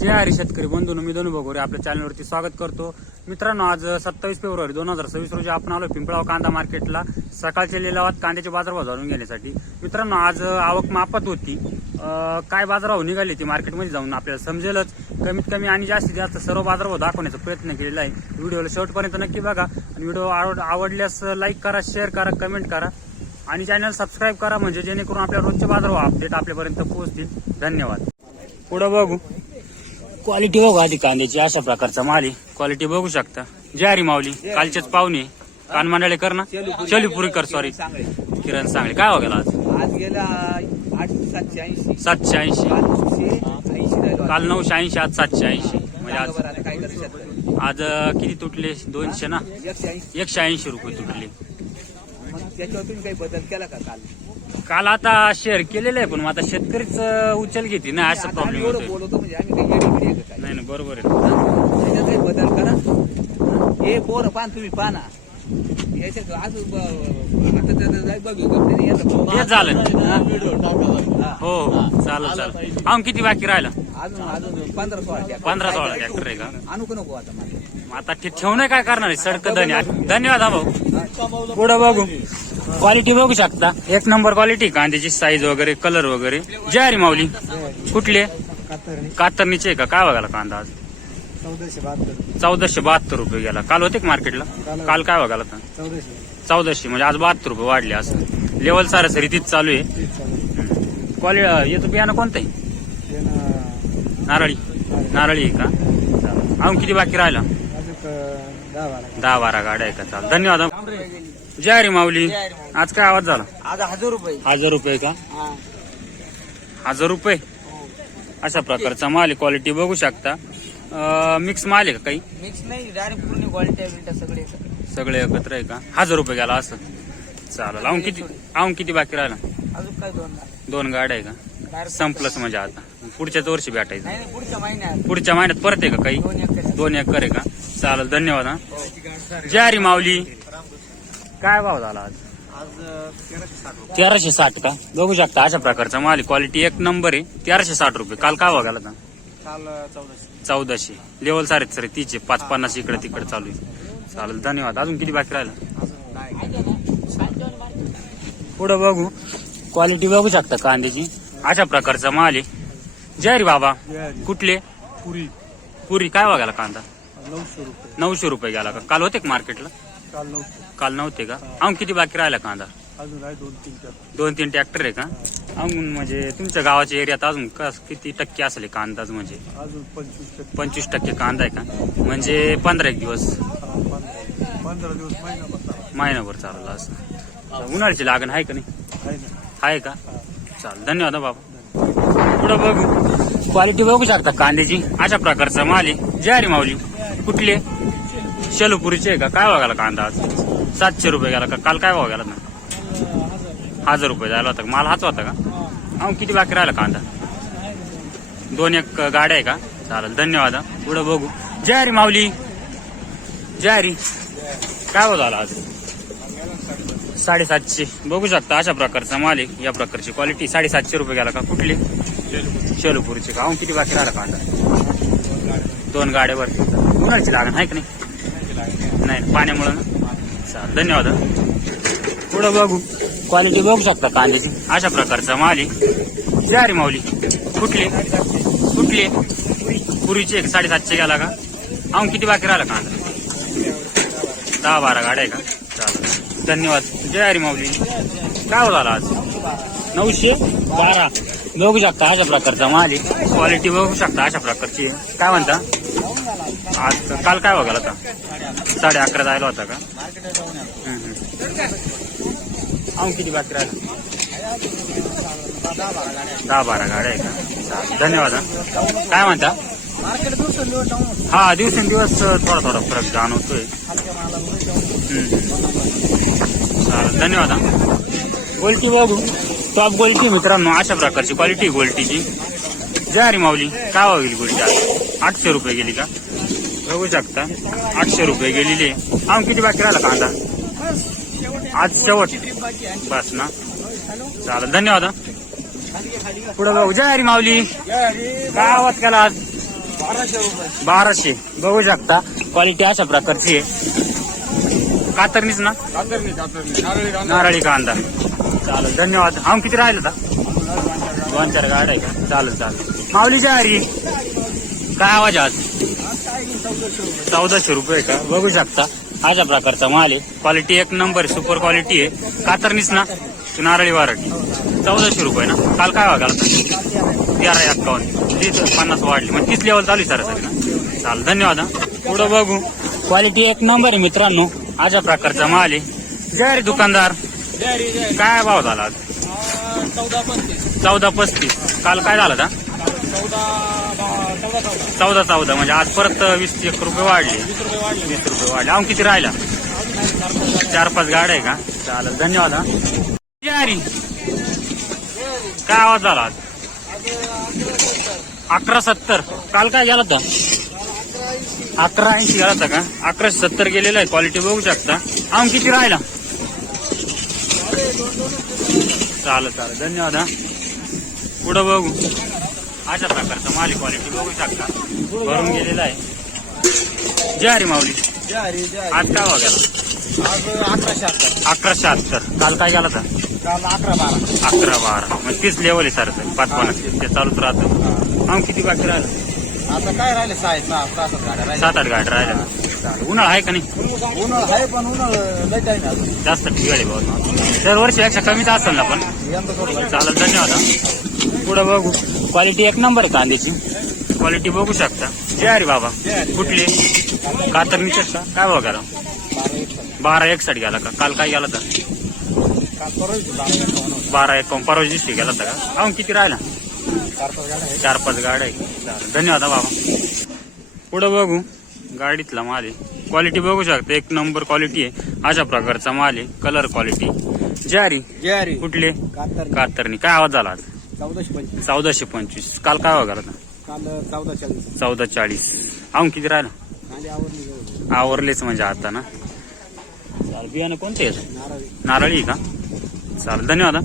जय हरी शेतकरी बंधूंनो, मी धनु बघोरे आपल्या चॅनलवरती स्वागत करतो. मित्रांनो, आज 27 फेब्रुवारी 2026 रोजी आपण आलो पिंपळगाव कांदा मार्केटला सकाळच्या लिलावात कांद्याचे बाजारभाव जाणून घेण्यासाठी. मित्रांनो, आज आवक मापात होती. काय बाजारभाव निघाले ते मार्केटमध्ये जाऊन आपल्याला समजेलच. कमीत कमी आणि जास्तीत जास्त सर्व बाजारभाव दाखवण्याचा प्रयत्न केलेला आहे. व्हिडिओला शेवटपर्यंत नक्की बघा आणि व्हिडिओ आवडल्यास लाईक करा, शेअर करा, कमेंट करा आणि चॅनल सबस्क्राईब करा, म्हणजे जेणेकरून आपल्या रोजचे बाजारभाव अपडेट आपल्यापर्यंत पोहोचतील. धन्यवाद. पुढे बघू क्वालिटी बघू आधी कांद्याची. अशा प्रकारचा माल आहे, क्वालिटी बघू शकता. जय हरी माऊली, कालचेच पाहुणे कान मंडळेकर ना, चलीपुरीकर सॉरी किरण सांगळे. काय हो गेला आज गेला 780, काल 980, आज 780. म्हणजे आज किती तुटले? 200 ना, 180 रुपये तुटले. त्याच्यावर तुम्ही काही बदल केला का काल आता शेअर केलेलं आहे, पण आता शेतकरीच उचल घेते ना, असा प्रॉब्लेम होतो. बोलवतो म्हणजे आम्ही काही नाही ना, बरोबर आहे. त्याच्यात काही बदल करा. हे पोरं पान तुम्ही पाना याच्यात आज हे झालं. हो चालेल चालेल. हा किती बाकी राहिला? अजून 15-16 ट्रॅक्टर आहे का? आणू नको आता मला. आता ते ठेवणं काय करणार आहे? सडक धन्यवाद. हा भाऊ, पुढे बघू क्वालिटी बघू शकता. एक नंबर क्वालिटी कांद्याची, साईज वगैरे, कलर वगैरे. जय हरी माऊली, कुठले? कातरणीचे का? काय बघायला कांदा आज? 1472 रुपये गेला. काल होते का मार्केटला? काल काय बघायला? 1400 म्हणजे आज 72 रुपये वाढले. असं लेवल सरासरी तीच चालू आहे. क्वालिटी याचं बियाणं कोणतं आहे? नारळी आहे का? अजून किती बाकी राहिला? 10-12 गाड्या आहे का? चाल, धन्यवाद. जय हरी माऊली, आज काय आवाज झाला? आज 1000 रुपये. 1000 रुपये का? 1000 रुपये. अशा प्रकारचा माल आहे. क्वालिटी बघू शकता. मिक्स माल आहे का काही? मिक्स नाही, डायरेक्ट पूर्ण क्वालिटी सगळे एकत्र आहे का? 1000 रुपये गेला. असं चालेल. अजून किती बाकी राहिला? अजून काय 2 गाड्या आहे का? संपलंच म्हणजे आता पुढच्याच वर्षी भेटायचं. नाही, पुढच्या महिन्यात परत आहे का काही? 2 एकर आहे का? चालेल, धन्यवाद. हा, जय हरी माऊली, काय भाव झाला आज? 1360 का? बघू शकता अशा प्रकारचा माल. क्वालिटी एक नंबर आहे. 1360 रुपये. काल काय भाव गेला? काल 1400. लेवल सारे सर तिचे 550 इकडे तिकडे चालू आहे. चालेल, धन्यवाद. अजून किती बाकी राहिलं? पुढे बघू क्वालिटी बघू शकता कांद्याची. अशा प्रकारचा माल आहे. जय हरी बाबा, कुठले? पुरी. काय भाव गेला कांदा? 900 रुपये गेला का? काल होते का मार्केटला? काल नव्हते का? अजून किती बाकी राहिला कांदा? अजून 2-3 ट्रॅक्टर आहे का? अजून म्हणजे तुमच्या गावाच्या एरियात अजून किती टक्के असेल कांदा? म्हणजे अजून 25% कांदा आहे का? म्हणजे 15 दिवस, 15 दिवस महिनाभर चालला. असं उन्हाळ्याची लागण आहे का? नाही आहे का? चाल, धन्यवाद बाबा. पुढे बघू क्वालिटी बघू शकता कांद्याची. अशा प्रकारचा माल आहे. जय हरी माऊली, कुठले? शेलूपुरीचे आहे का? काय बघायला कांदा आज? 700 रुपये गेला का? काल काय भाव गेला? 1000 रुपये जायला होता. माल हाच होता का? अहो, किती बाकी राहिला कांदा? 2-1 गाड्या आहे का? चालेल, धन्यवाद. पुढे बघू जय हरी माऊली, जय हरी, काय भाव झाला आज? 750. बघू शकता अशा प्रकारचा माल आहे. या प्रकारची क्वालिटी. 750 रुपये गेला का? कुठले? शेलूपुरीचे का? अहो, किती बाकी राहिला कांदा? 2 गाड्यावरती. उन्हाळ्याची लागण आहे का? नाही, पाण्यामुळे ना. चालेल, धन्यवाद. पुढे बघू क्वालिटी बघू शकता कांद्याची. अशा प्रकारचा माल आहे. जय हरी माऊली, कुठले? पुरीचे 750 गेला का? अहो, किती बाकी राहिला कांदा? 10-12 गाड्या आहे का? चालेल, धन्यवाद. जय हरी माऊली, काय हो झाला आज? 912. बघू शकता अशा प्रकारचा माल आहे. क्वालिटी बघू शकता अशा प्रकारची. काय म्हणता? आज काल काय बघायला होता? 11:30 जायला होता का? अहो, किती बाकी राहिला? 10-12 गाड्या आहे का? चालेल, धन्यवाद. काय म्हणता? हा, दिवसेंदिवस थोडा फरक जाणवतोय. चालेल, धन्यवाद. गोल्टी बघू, टॉप गोल्टी मित्रांनो. अशा प्रकारची क्वालिटी गोल्टीची. जय हरी माऊली, काय होईल गोल्टी आज? 800 रुपये गेली का? बघू शकता 800 रुपये गेलेली आहे. अजून किती बाकी राहिला कांदा? आज शेवट बस ना. चालेल, धन्यवाद. पुढे बघू. जय हरी माऊली, काय आवाज केला आज? 1200 बघू शकता. क्वालिटी अशा प्रकारची आहे. कातरणीच ना, नारळी कांदा. चालेल, धन्यवाद. आम किती राहिलं आता? 2-4 गाड्या आहे का? चालेल. माऊली ज्वारी काय आवाज आज? 1400 रुपये का? बघू शकता अशा प्रकारचा माल आहे. क्वालिटी एक नंबर, सुपर क्वालिटी आहे. कातरणीच ना, नारळी वारटी. 1400 रुपये ना. काल काय वागाल? 1351. 50 वाढली, मग 30 लेवल चालू आहे सरासरी ना. चालेल, धन्यवाद. पुढं बघू. क्वालिटी एक नंबर आहे मित्रांनो, अशा प्रकारचा माल आहे. ज्वारी दुकानदार काय भाव झाला आज? 1435. काल काय झालं? 14 म्हणजे आज परत 20 रुपये वाढले. 20 रुपये वाढले. आम किती राहिला? 4-5 गाड्या आहे का? चालेल, धन्यवाद. ज्वारी काय आवाज झाला आज? 1170. काल काय गेला होता? 1180 गेला होता का? 1170 गेलेला आहे. क्वालिटी बघू शकता. आम किती राहिला? चालेल, धन्यवाद. पुढं बघू. अशा प्रकारचा माल क्वालिटी बघू शकता, भरून गेलेला आहे. ज्वारी माऊली आज काय भाव गेला? 1170. काल काय गेला होता? 11-12. मग 30 लेवल आहे सर. 5-5 ते चालूच राहतं. आम किती बाकी राहिलं? आता काय राहिले 6-7 गाड्या 7-8 गाड्या राहिल्या. उन्हाळा आहे का नाही? उन्हाळा आहे, पण उन्हाळा लय काही नाही. जास्त ठिकाणी भाऊ दरवर्षीपेक्षा कमीच असेल ना पण. चालेल, धन्यवाद. पुढं बघू. क्वालिटी एक नंबर आहे कांद्याची. क्वालिटी बघू शकता. ज्वारी बाबा कुठली? कातरणीचे का? काय भाव गेला? 1261 गेला का? काल काय गेला होता? 1251. परवा दिवशी गेला होता का? अहो किती राहिला? 4-5 गाड्या आहे. चालेल, धन्यवाद बाबा. पुढं बघू. गाडीतला माल आहे. क्वालिटी बघू शकता, एक नंबर क्वालिटी आहे. अशा प्रकारचा माल आहे. Colour quality. ज्वारी कुठले? कातरणी. काय आवाज झाला आज? 1425. काल काय भाव गेला होता? 1440. अहो किती राहिला? आवरलेच म्हणजे आता ना. चालेल, बियाणं कोणते आहे? नारळी का? चालेल, धन्यवाद.